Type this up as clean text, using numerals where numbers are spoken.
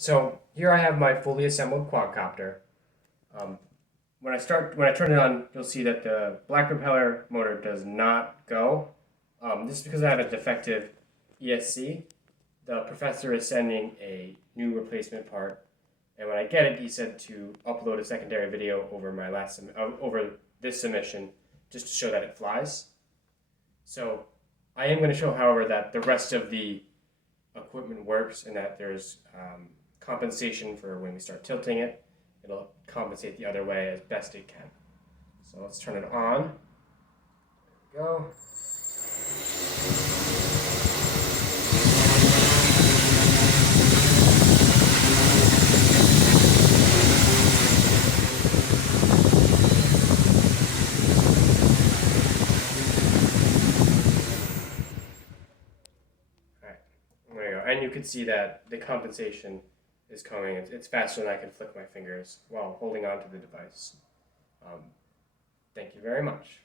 So here I have my fully assembled quadcopter. Um, when I turn it on, you'll see that the black propeller motor does not go. This is because I have a defective ESC. The professor is sending a new replacement part, and when I get it, he said to upload a secondary video over over this submission, just to show that it flies. So I am going to show, however, that the rest of the equipment works and that there's compensation for when we start tilting it. It'll compensate the other way as best it can. So let's turn it on. There we go. Alright, there we go. And you can see that the compensation is coming. It's faster than I can flick my fingers while holding on to the device. Thank you very much.